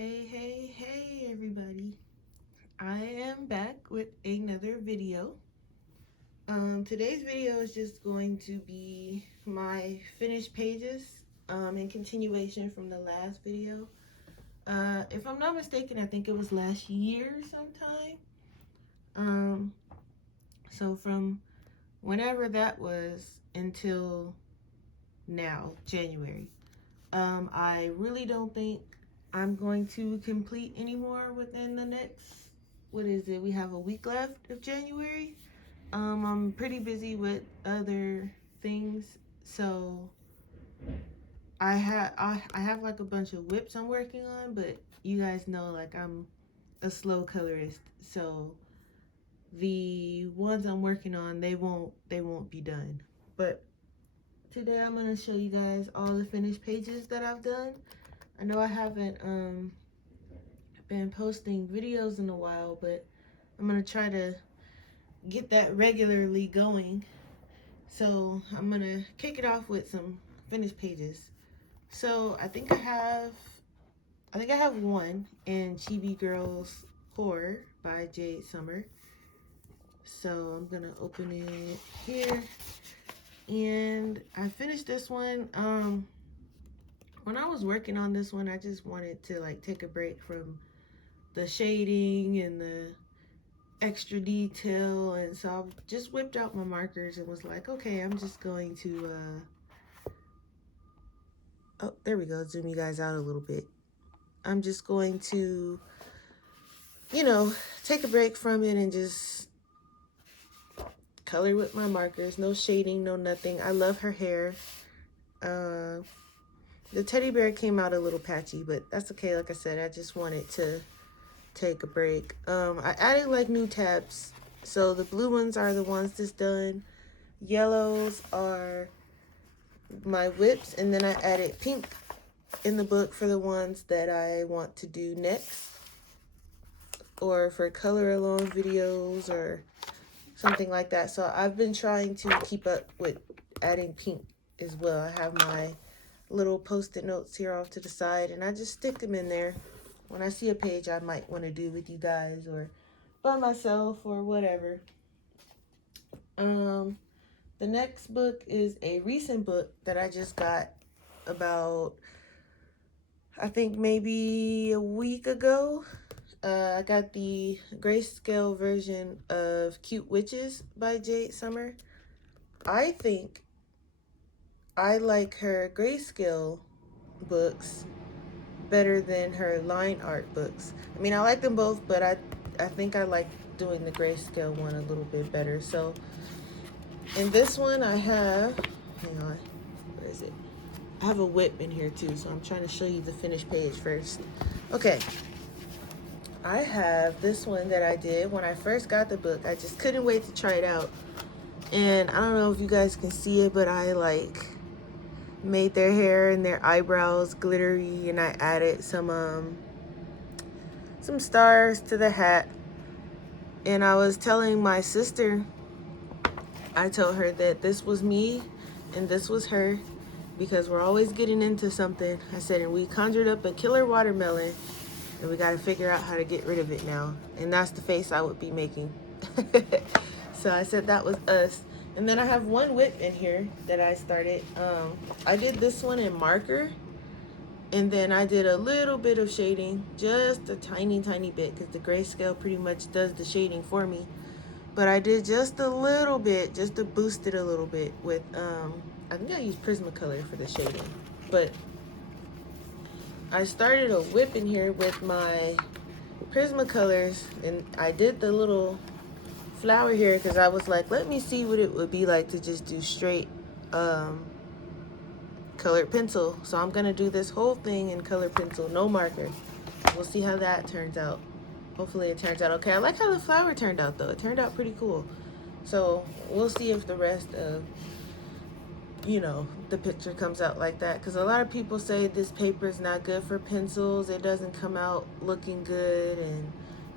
Hey everybody. I am back with another video. Today's video is just going to be my finished pages in continuation from the last video. If I'm not mistaken, I think it was last year sometime. So from whenever that was until now, January. I really don't think I'm going to complete anymore within the next, what is it? We have a week left of January. I'm pretty busy with other things, so I have like a bunch of whips I'm working on, but you guys know like I'm a slow colorist, so the ones I'm working on they won't be done. But today I'm gonna show you guys all the finished pages that I've done. I know I haven't been posting videos in a while, but I'm gonna try to get that regularly going. So I'm gonna kick it off with some finished pages. So I think I have one in Chibi Girls Horror by Jade Summer. So I'm gonna open it here, and I finished this one. When I was working on this one, I just wanted to like take a break from the shading and the extra detail, and so I just whipped out my markers and was like, okay, I'm just going to oh, there we go, zoom you guys out a little bit. I'm just going to, you know, take a break from it and just color with my markers. No shading, no nothing. I love her hair. The teddy bear came out a little patchy, but that's okay. Like I said, I just wanted to take a break. I added like new tabs. So the blue ones are the ones that's done. Yellows are my whips, and then I added pink in the book for the ones that I want to do next, or for color along videos or something like that. So I've been trying to keep up with adding pink as well. I have my little post-it notes here off to the side, and I just stick them in there when I see a page I might want to do with you guys or by myself or whatever. The next book is a recent book that I just got about, I think maybe a week ago. I got the grayscale version of Cute Witches by Jade Summer. I think I like her grayscale books better than her line art books. I mean, I like them both, but I think I like doing the grayscale one a little bit better. So in this one I have, hang on, where is it? I have a whip in here too, so I'm trying to show you the finished page first. Okay, I have this one that I did when I first got the book. I just couldn't wait to try it out. And I don't know if you guys can see it, but I like made their hair and their eyebrows glittery, and I added some stars to the hat. And I was telling my sister, I told her that this was me and this was her, because we're always getting into something. I said, and we conjured up a killer watermelon, and we got to figure out how to get rid of it now. And that's the face I would be making. So I said that was us. And then I have one whip in here that I started. I did this one in marker, and then I did a little bit of shading, just a tiny bit, because the grayscale pretty much does the shading for me. But I did just a little bit, just to boost it a little bit with, I think I used Prismacolor for the shading. But I started a whip in here with my Prismacolors, and I did the little flower here because I was like, let me see what it would be like to just do straight colored pencil. So I'm gonna do this whole thing in colored pencil, no marker. We'll see how that turns out. Hopefully it turns out okay. I like how the flower turned out though. It turned out pretty cool. So we'll see if the rest of, you know, the picture comes out like that, because a lot of people say this paper is not good for pencils. It doesn't come out looking good, and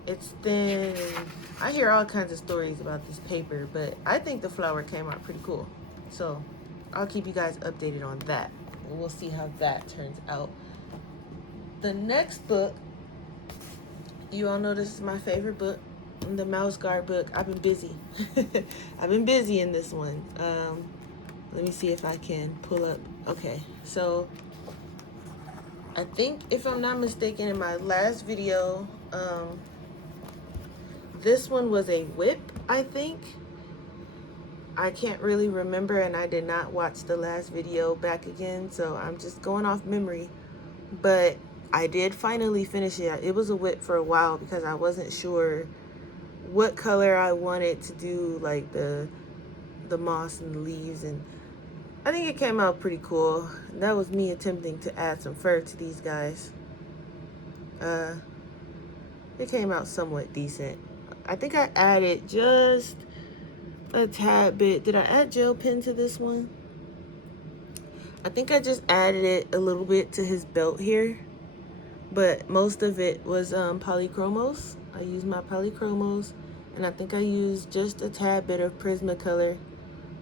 it's thin, and I hear all kinds of stories about this paper, but I think the flower came out pretty cool. So I'll keep you guys updated on that. We'll see how that turns out. The next book You all know this is my favorite book, the Mouse Guard book. I've been busy. I've been busy in this one. Let me see if I can pull up. Okay, so I think, if I'm not mistaken, in my last video, this one was a whip, I think. I can't really remember, and I did not watch the last video back again, so I'm just going off memory. But I did finally finish it. It was a whip for a while because I wasn't sure what color I wanted to do, like the moss and the leaves, and I think it came out pretty cool. That was me attempting to add some fur to these guys. It came out somewhat decent. I think I added just a tad bit. Did I add gel pen to this one? I think I just added it a little bit to his belt here, but most of it was polychromos. I used my polychromos, and I think I used just a tad bit of Prismacolor,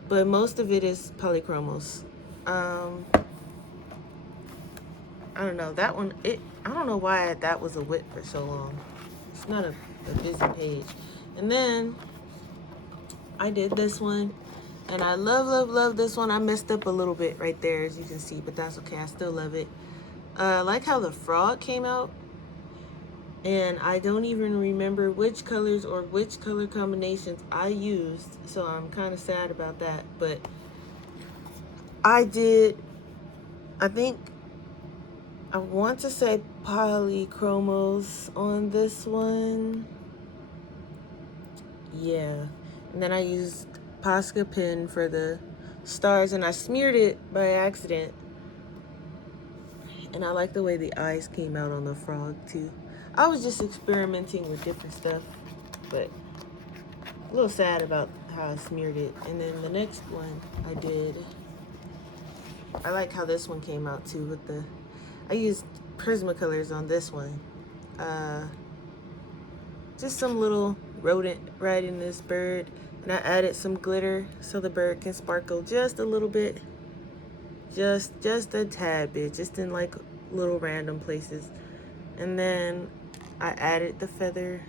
but most of it is polychromos. I don't know, that one, I don't know why that was a whip for so long. It's not a busy page. And then I did this one, and I love this one. I messed up a little bit right there, as you can see, but that's okay. I still love it. I like how the frog came out, and I don't even remember which colors or which color combinations I used, so I'm kind of sad about that. But I think I want to say polychromos on this one. Yeah. And then I used Posca pen for the stars, and I smeared it by accident. And I like the way the eyes came out on the frog too. I was just experimenting with different stuff, but a little sad about how I smeared it. And then the next one I like how this one came out too with I used Prismacolors on this one. Just some little rodent riding this bird, and I added some glitter so the bird can sparkle just a little bit, just a tad bit, just in like little random places. And then I added the feather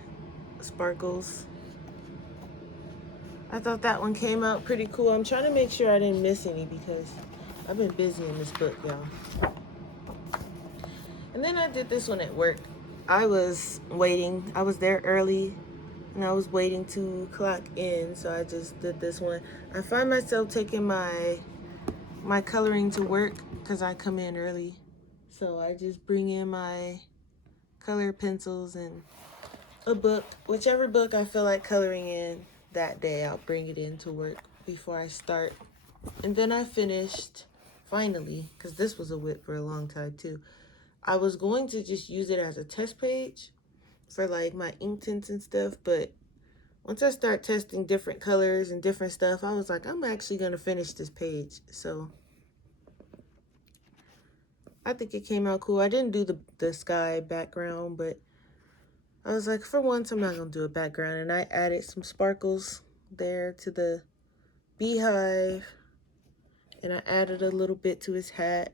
sparkles. I thought that one came out pretty cool. I'm trying to make sure I didn't miss any because I've been busy in this book, y'all. And then I did this one at work. I was waiting. I was there early, and I was waiting to clock in, so I just did this one. I find myself taking my coloring to work because I come in early. So I just bring in my color pencils and a book. Whichever book I feel like coloring in that day, I'll bring it in to work before I start. And then I finished, finally, because this was a whip for a long time too. I was going to just use it as a test page for like my ink tints and stuff, but once I start testing different colors and different stuff, I was like, I'm actually going to finish this page. So I think it came out cool. I didn't do the sky background, but I was like, for once, I'm not going to do a background. And I added some sparkles there to the beehive, and I added a little bit to his hat.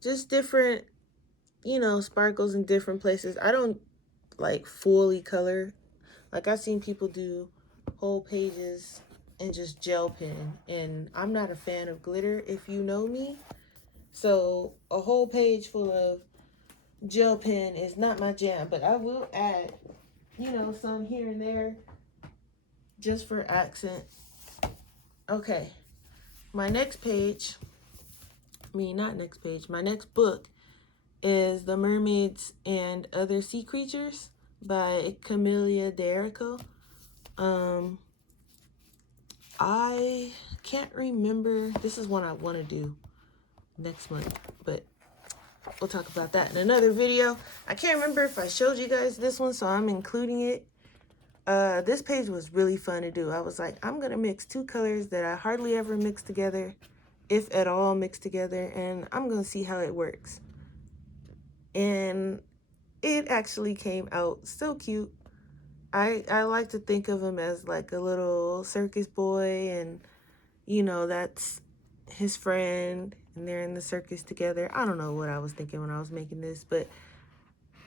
Just different, sparkles in different places. I don't like fully color. Like, I've seen people do whole pages and just gel pen, and I'm not a fan of glitter, if you know me. So a whole page full of gel pen is not my jam, but I will add, some here and there just for accent. Okay, my next page, my next book is The Mermaids and Other Sea Creatures by Camellia D'Erico. I can't remember. This is one I want to do next month, but we'll talk about that in another video. I can't remember if I showed you guys this one, so I'm including it. This page was really fun to do. I was like, I'm going to mix two colors that I hardly ever mix together, if at all mix together, and I'm going to see how it works. And it actually came out so cute. I like to think of him as like a little circus boy, and that's his friend, and they're in the circus together. I don't know what I was thinking when I was making this, but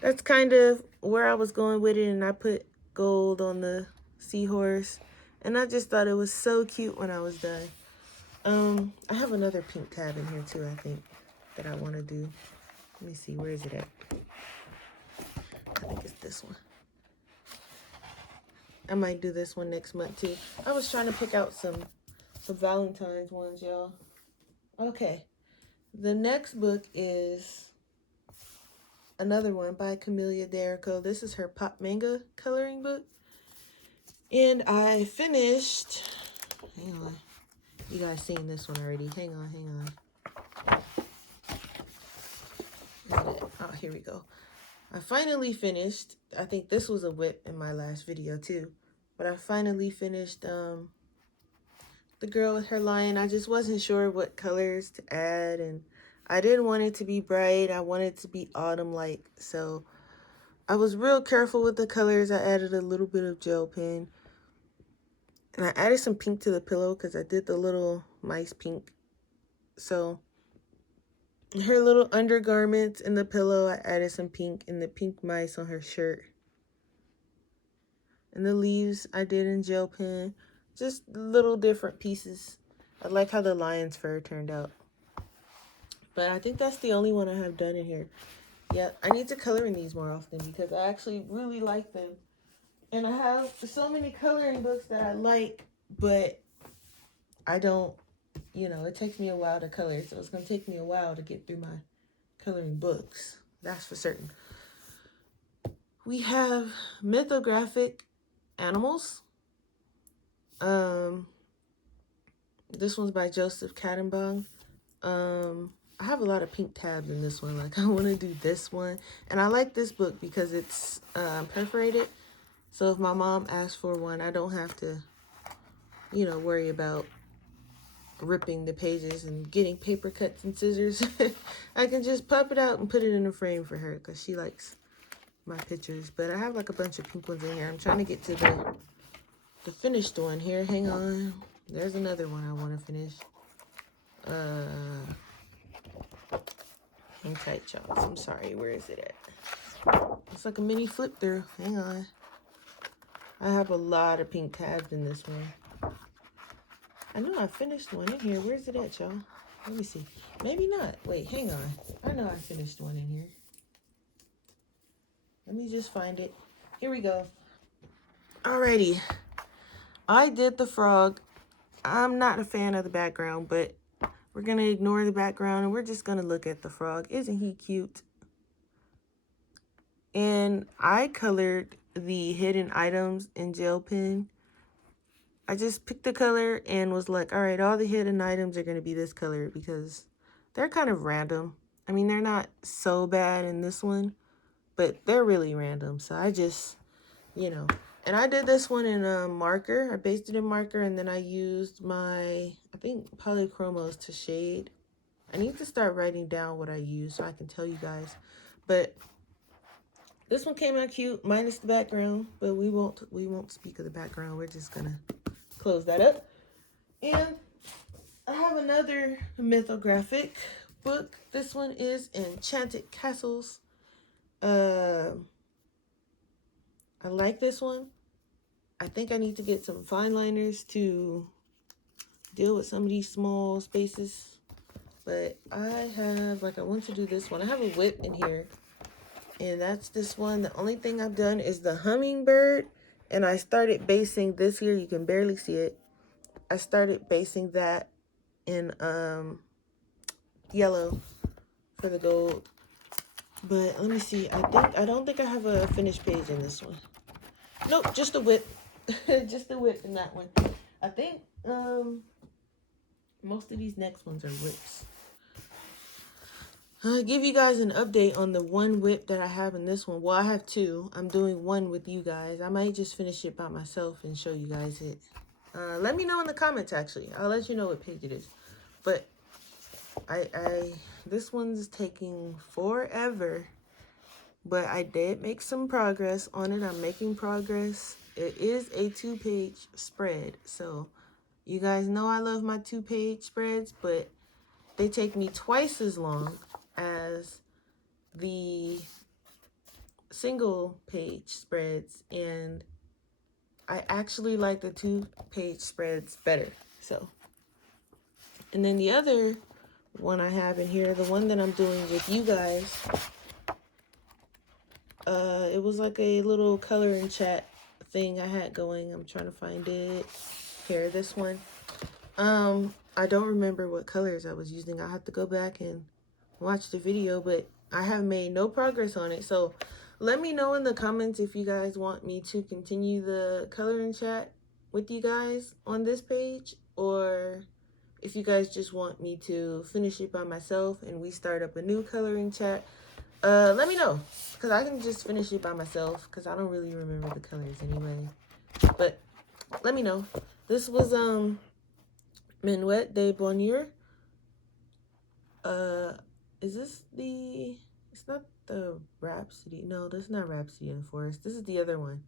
that's kind of where I was going with it, and I put gold on the seahorse, and I just thought it was so cute when I was done. I have another pink tab in here too, I think, that I want to do. Let me see, where is it at? I think it's this one. I might do this one next month too. I was trying to pick out some Valentine's ones, y'all. Okay, the next book is another one by Camellia D'Erico. This is her pop manga coloring book. And I finished, hang on, you guys seen this one already. Hang on. Oh, here we go. I finally finished, I think this was a whip in my last video too, but I finally finished The Girl with Her Lion. I just wasn't sure what colors to add, and I didn't want it to be bright. I wanted it to be autumn-like, so I was real careful with the colors. I added a little bit of gel pen, and I added some pink to the pillow because I did the little mice pink. So her little undergarments in the pillow, I added some pink, and the pink mice on her shirt. And the leaves I did in gel pen. Just little different pieces. I like how the lion's fur turned out. But I think that's the only one I have done in here. Yeah, I need to color in these more often because I actually really like them. And I have so many coloring books that I like, but I don't, you know, it takes me a while to color. So it's going to take me a while to get through my coloring books. That's for certain. We have Mythographic Animals. This one's by Joseph Kattenbach. I have a lot of pink tabs in this one. Like, I want to do this one. And I like this book because it's perforated. So if my mom asks for one, I don't have to, you know, worry about ripping the pages and getting paper cuts and scissors. I can just pop it out and put it in a frame for her because she likes my pictures. But I have like a bunch of pink ones in here. I'm trying to get to the finished one here. Hang on. There's another one I want to finish. Hang tight, y'all. I'm sorry. Where is it at? It's like a mini flip through. Hang on. I have a lot of pink tabs in this one. I know I finished one in here. Where's it at, y'all? Let me see. Maybe not. Wait, hang on. I know I finished one in here. Let me just find it. Here we go. Alrighty. I did the frog. I'm not a fan of the background, but we're going to ignore the background and we're just going to look at the frog. Isn't he cute? And I colored the hidden items in gel pen. I just picked the color and was like, all right, all the hidden items are going to be this color because they're kind of random. I mean, they're not so bad in this one, but they're really random. So I just, you know, and I did this one in marker. I based it in marker, and then I used my, I think, polychromos to shade. I need to start writing down what I use so I can tell you guys. But this one came out cute, minus the background, but we won't speak of the background. We're just gonna close that up. And I have another mythographic book. This one is Enchanted Castles. I like this one. I think I need to get some fine liners to deal with some of these small spaces. But I have, like, I want to do this one. I have a whip in here. And that's this one. The only thing I've done is the hummingbird. And I started basing this here. You can barely see it. I started basing that in yellow for the gold. But let me see. I don't think I have a finished page in this one. Nope, just a whip. Just a whip in that one. I think most of these next ones are whips. I'll give you guys an update on the one whip that I have in this one. Well, I have two. I'm doing one with you guys. I might just finish it by myself and show you guys it. Let me know in the comments, actually. I'll let you know what page it is. But this one's taking forever. But I did make some progress on it. I'm making progress. It is a 2-page spread. So you guys know I love my 2-page spreads, but they take me twice as long as the single page spreads, and I actually like the 2-page spreads better. So, and then the other one I have in here, the one that I'm doing with you guys, it was like a little color and chat thing I had going. I'm trying to find it. Here, this one. I don't remember what colors I was using. I have to go back and watch the video, but I have made no progress on it. So let me know in the comments if you guys want me to continue the color and chat with you guys on this page, or if you guys just want me to finish it by myself and we start up a new coloring chat. Let me know, because I can just finish it by myself, because I don't really remember the colors anyway. But let me know. This was Minuet de Bonheur. Is this the... It's not the Rhapsody. No, that's not Rhapsody in the Forest. This is the other one.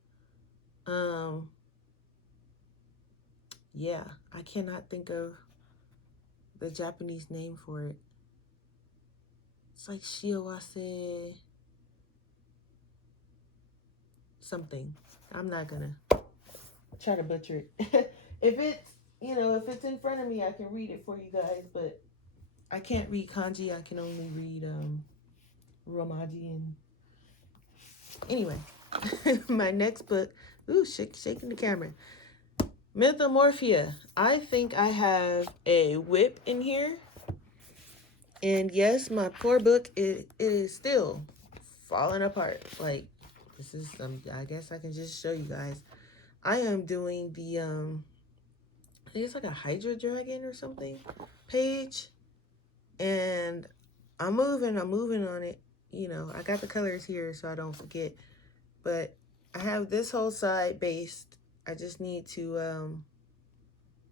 Yeah, I cannot think of the Japanese name for it. It's like Shiawase something. I'm not gonna try to butcher it. If it's, if it's in front of me, I can read it for you guys, but I can't read kanji. I can only read romaji. And anyway, my next book, shaking the camera, Mythomorphia. I think I have a whip in here. And yes, my poor book, it is still falling apart. Like, this is, I guess I can just show you guys. I am doing the, I think it's like a Hydra Dragon or something page. And I'm moving on it. I got the colors here so I don't forget. But I have this whole side based. I just need to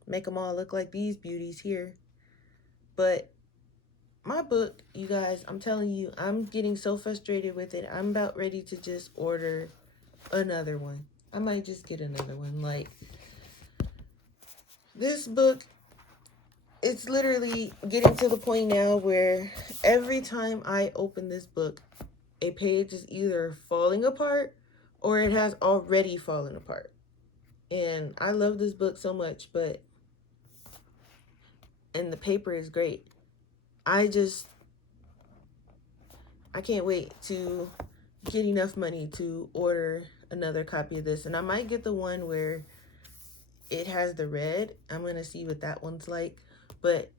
make them all look like these beauties here. But my book, you guys, I'm telling you, I'm getting so frustrated with it. I'm about ready to just order another one. I might just get another one. Like, this book, it's literally getting to the point now where every time I open this book, a page is either falling apart or it has already fallen apart. And I love this book so much, and the paper is great. I can't wait to get enough money to order another copy of this. And I might get the one where it has the red. I'm going to see what that one's like. But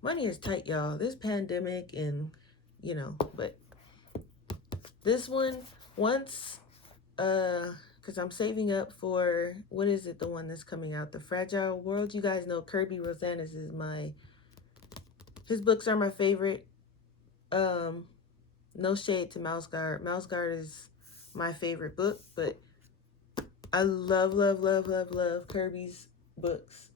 money is tight, y'all. This pandemic and, but this one, once, because I'm saving up for, what is it, the one that's coming out? The Fragile World. You guys know Kirby Rosanis is his books are my favorite. No shade to Mouse Guard. Mouse Guard is my favorite book, but I love Kirby's books.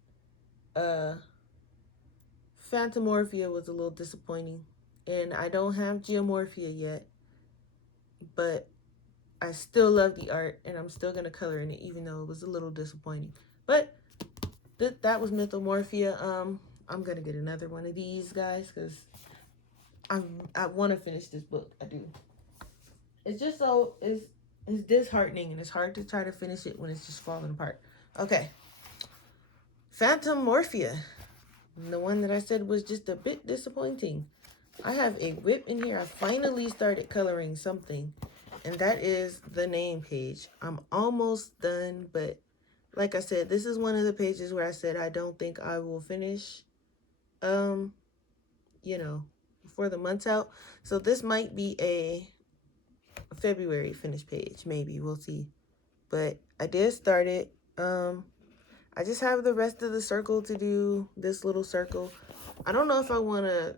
Phantomorphia was a little disappointing, and I don't have Geomorphia yet, but I still love the art, and I'm still going to color in it, even though it was a little disappointing. But that was Mythomorphia. I'm going to get another one of these, guys, because I want to finish this book. I do. It's just it's disheartening, and it's hard to try to finish it when it's just falling apart. Okay. Phantomorphia. The one that I said was just a bit disappointing. I have a whip in here. I finally started coloring something, and that is the name page. I'm almost done, but like I said, this is one of the pages where I said I don't think I will finish, before the month's out. So this might be a February finished page, maybe. We'll see. But I did start it. I just have the rest of the circle to do, this little circle. I don't know if I want to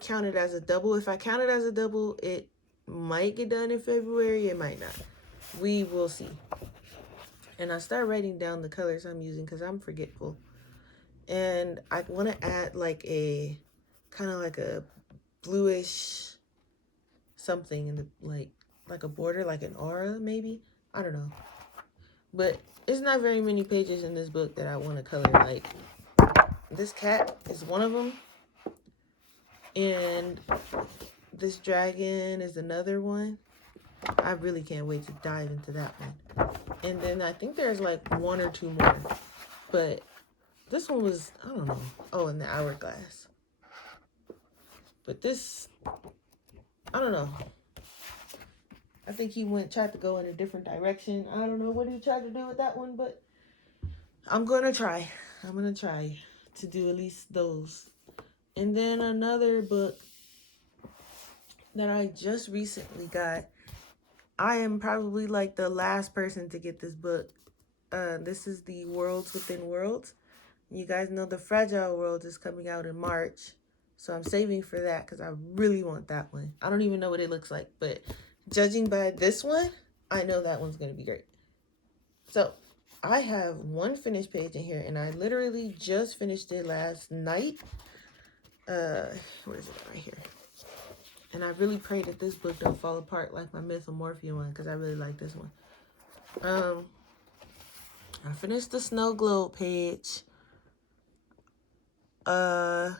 count it as a double. If I count it as a double, it might get done in February. It might not. We will see. And I start writing down the colors I'm using because I'm forgetful. And I want to add like a kind of like a bluish something in the like a border, like an aura maybe. I don't know. But there's not very many pages in this book that I want to color. Like, this cat is one of them. And this dragon is another one. I really can't wait to dive into that one. And then I think there's like one or two more. But this one was, I don't know. Oh, and the hourglass. But this, I don't know. I think he tried to go in a different direction. I don't know what he tried to do with that one, but I'm gonna try. I'm gonna try to do at least those. And then another book that I just recently got. I am probably like the last person to get this book. This is the Worlds Within Worlds. You guys know the Fragile World is coming out in March. So I'm saving for that because I really want that one. I don't even know what it looks like, but judging by this one, I know that one's going to be great. So I have one finished page in here, and I literally just finished it last night. Where is it right here? And I really pray that this book don't fall apart like my Mythomorphia one, because I really like this one. I finished the Snow Globe page. I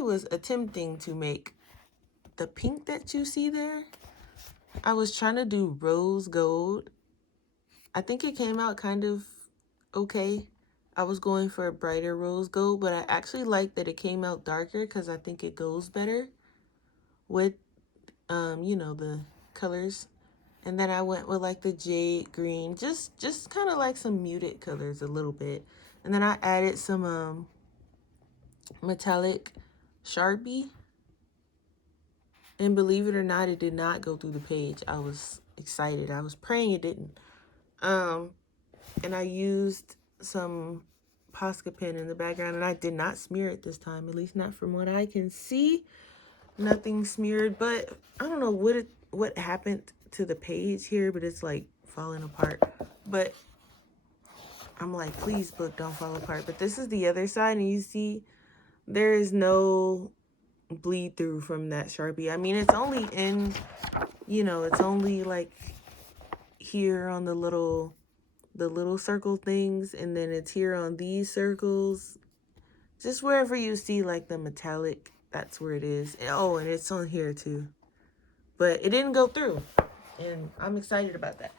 was attempting to make the pink that you see there. I was trying to do rose gold. I think it came out kind of okay. I was going for a brighter rose gold, but I actually like that it came out darker because I think it goes better with, you know, the colors. And then I went with like the jade green, just kind of like some muted colors a little bit. And then I added some metallic Sharpie. And believe it or not, it did not go through the page. I was excited. I was praying it didn't. And I used some Posca pen in the background, and I did not smear it this time, at least not from what I can see. Nothing smeared, but I don't know what happened to the page here, but it's like falling apart. But I'm like, please, book, don't fall apart. But this is the other side, and you see there is no bleed through from that Sharpie. I mean, it's only in, you know, it's only like here on the little circle things, and then it's here on these circles. Just wherever you see like the metallic, that's where it is. Oh, and it's on here too. But it didn't go through, and I'm excited about that.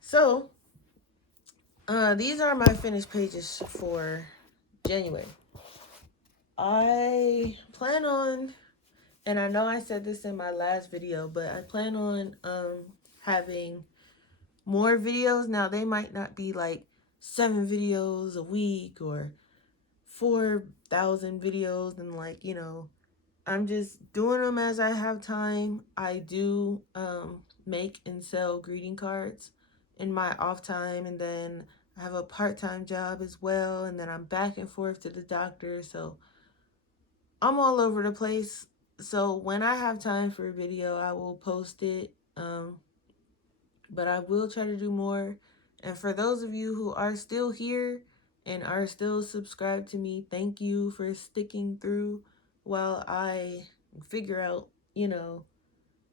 So, these are my finished pages for January. I plan on, and I know I said this in my last video, but I plan on having more videos. Now, they might not be like 7 videos a week or 4,000 videos, and like, you know, I'm just doing them as I have time. I do make and sell greeting cards in my off time, and then I have a part-time job as well, and then I'm back and forth to the doctor, so I'm all over the place. So when I have time for a video, I will post it, but I will try to do more. And for those of you who are still here and are still subscribed to me, thank you for sticking through while I figure out, you know,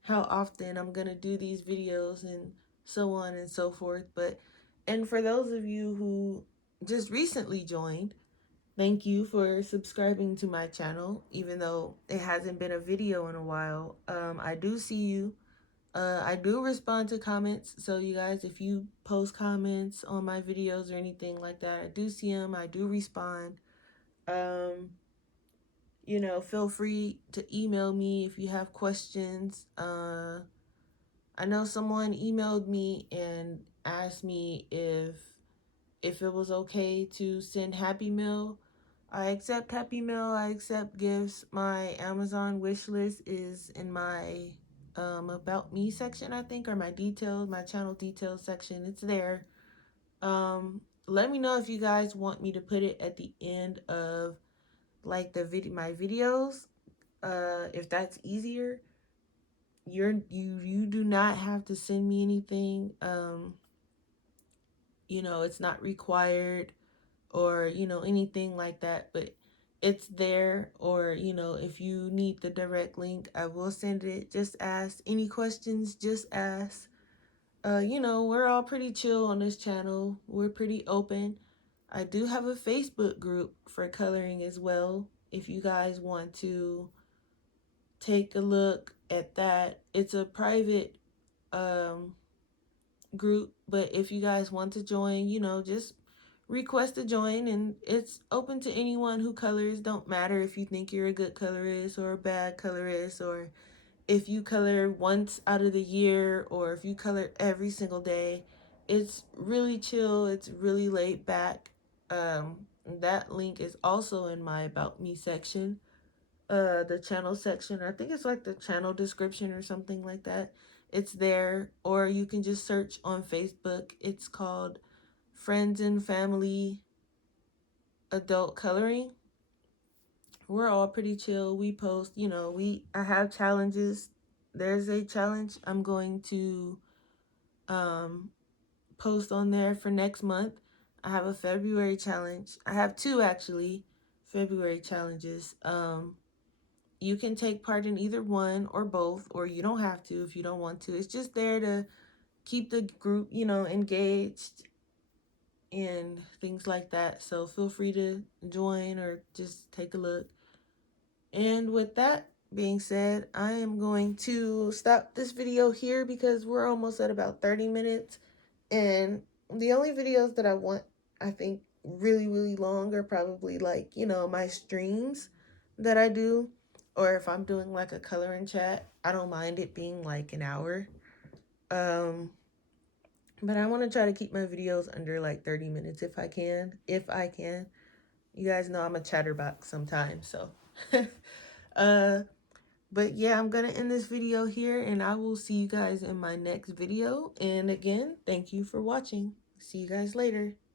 how often I'm gonna do these videos and so on and so forth. And for those of you who just recently joined, thank you for subscribing to my channel, even though it hasn't been a video in a while. I do see you. I do respond to comments, so you guys, if you post comments on my videos or anything like that, I do see them. I do respond. You know, feel free to email me if you have questions. I know someone emailed me and asked me if it was okay to send Happy Meal. I accept Happy Meal. I accept gifts. My Amazon wish list is in my about me section, I think, or my details, my channel details section. It's there. Let me know if you guys want me to put it at the end of like my videos. If that's easier. You do not have to send me anything. You know, it's not required or, you know, anything like that, but it's there. Or, you know, if you need the direct link, I will send it. Just ask any questions, just ask. You know, we're all pretty chill on this channel. We're pretty open. I do have a Facebook group for coloring as well. If you guys want to take a look at that. It's a private group, but if you guys want to join, just request to join, and it's open to anyone who colors. Don't matter if you think you're a good colorist or a bad colorist, or if you color once out of the year, or if you color every single day. It's really chill, it's really laid back. That link is also in my About Me section, the channel section. I think it's like the channel description or something like that. It's there, or you can just search on Facebook. It's called Friends and Family Adult Coloring. We're all pretty chill. We post, I have challenges. There's a challenge I'm going to um post on there for next month. I have a February challenge. I have two, actually, February challenges. You can take part in either one or both, or you don't have to if you don't want to. It's just there to keep the group, engaged and things like that. So feel free to join or just take a look. And with that being said, I am going to stop this video here because we're almost at about 30 minutes. And the only videos that I want, I think, really, really long are probably like, my streams that I do. Or if I'm doing like a coloring chat, I don't mind it being like an hour. But I want to try to keep my videos under like 30 minutes if I can. If I can. You guys know I'm a chatterbox sometimes, so. uh, but yeah, I'm going to end this video here, and I will see you guys in my next video. And again, thank you for watching. See you guys later.